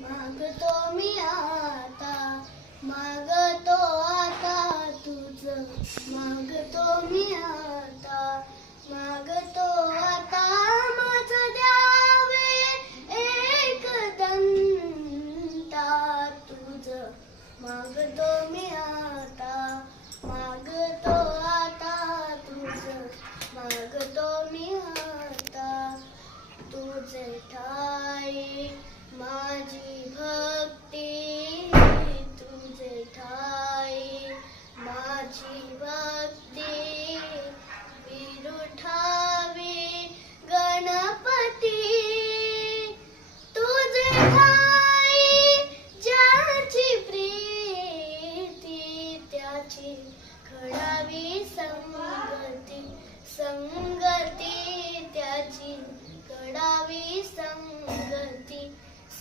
मागतो मी आता, मागतो आता तुझ, मागतो मी आता, मागतो आता माझं द्यावे एक दंता तुझ, मागतो मी आता, मागतो आता तुझ, मागतो मी आता. तुझे ठाई माझी भक्ती, तुझे ठाई माझी भक्ती.